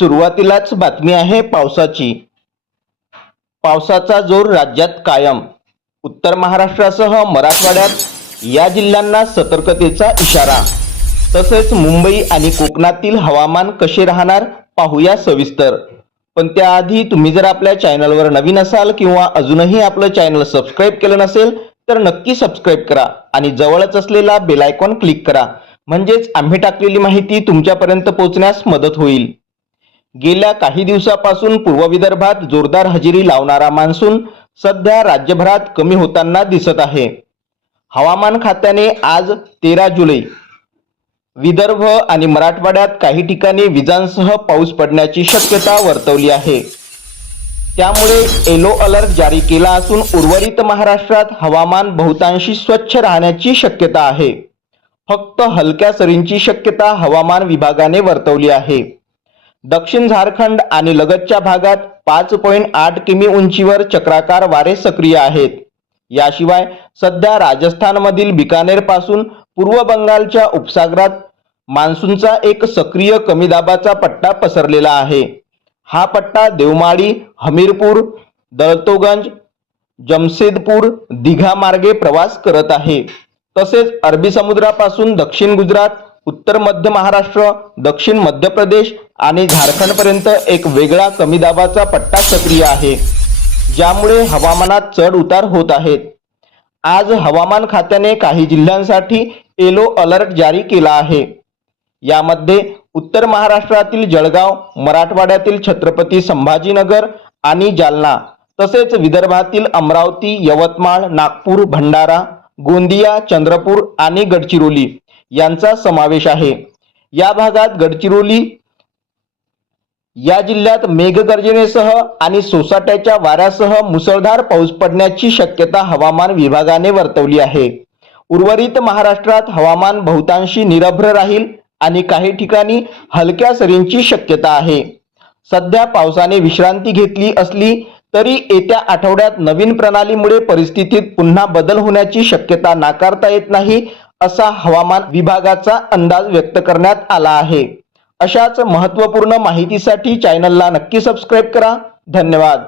सुरुवातीलाच बातमी आहे पावसाची. पावसाचा जोर राज्यात कायम. उत्तर महाराष्ट्रासह मराठवाड्यात या जिल्ह्यांना सतर्कतेचा इशारा. तसेच मुंबई आणि कोकणातील हवामान कसे राहणार पाहूया सविस्तर. पण त्याआधी तुम्ही जर आपल्या चॅनलवर नवीन असाल किंवा अजूनही आपलं चॅनल सबस्क्राईब केलं नसेल तर नक्की सबस्क्राईब करा आणि जवळच असलेला बेलायकॉन क्लिक करा. म्हणजेच आम्ही टाकलेली माहिती तुमच्यापर्यंत पोहोचण्यास मदत होईल. गेल्या काही दिवसापासून पूर्व विदर्भात जोरदार हजेरी लावणारा मान्सून सध्या राज्यभरात कमी होताना दिसत आहे. हवामान खात्याने आज तेरा जुलै. विदर्भ आणि मराठवाड्यात काही ठिकाणी विजांसह पाऊस पडण्याची शक्यता वर्तवली आहे. त्यामुळे येलो अलर्ट जारी केला असून उर्वरित महाराष्ट्रात हवामान बहुतांशी स्वच्छ राहण्याची शक्यता आहे. फक्त हलक्या सरींची शक्यता हवामान विभागाने वर्तवली आहे. दक्षिण झारखंड आणि लगतच्या भागात पाच पॉईंट आठ किमी उंचीवर चक्राकार वारे सक्रिय आहेत. याशिवाय सध्या राजस्थानमधील बिकानेरपासून पूर्व बंगालच्या उपसागरात मान्सूनचा एक सक्रिय कमी दाबाचा पट्टा पसरलेला आहे. हा पट्टा देवमाळी हमीरपूर दळतोगंज जमशेदपूर दिघा मार्गे प्रवास करत आहे. तसेच अरबी समुद्रापासून दक्षिण गुजरात उत्तर मध्य महाराष्ट्र दक्षिण मध्य प्रदेश आणि झारखंडपर्यंत एक वेगळा कमी दाबाचा पट्टा सक्रिय आहे ज्यामुळे हवामानात चढ उतार होत आहेत आज हवामान खात्याने काही जिल्ह्यांसाठी येलो अलर्ट जारी केला आहे. यामध्ये उत्तर महाराष्ट्रातील जळगाव मराठवाड्यातील छत्रपती संभाजीनगर आणि जालना तसेच विदर्भातील अमरावती यवतमाळ नागपूर भंडारा गोंदिया चंद्रपूर आणि गडचिरोली यांचा समावेश आहे. या भागात गडचिरोली या जिल्ह्यात मेघगर्जनेसह आणि सोसाट्याच्या वाऱ्यासह मुसळधार पाऊस पडण्याची शक्यता हवामान विभागाने वर्तवली आहे. उर्वरित महाराष्ट्रात हवामान बहुतांशी निरभ्र राहील आणि काही ठिकाणी हलक्या सरींची शक्यता आहे. सध्या पावसाने विश्रांती घेतली असली तरी येत्या आठवड्यात नवीन प्रणालीमुळे परिस्थितीत पुन्हा बदल होण्याची शक्यता नाकारता येत नाही असा हवामान विभागाचा अंदाज व्यक्त करण्यात आला आहे. अशाच महत्त्वपूर्ण माहितीसाठी चॅनलला नक्की सबस्क्राईब करा. धन्यवाद.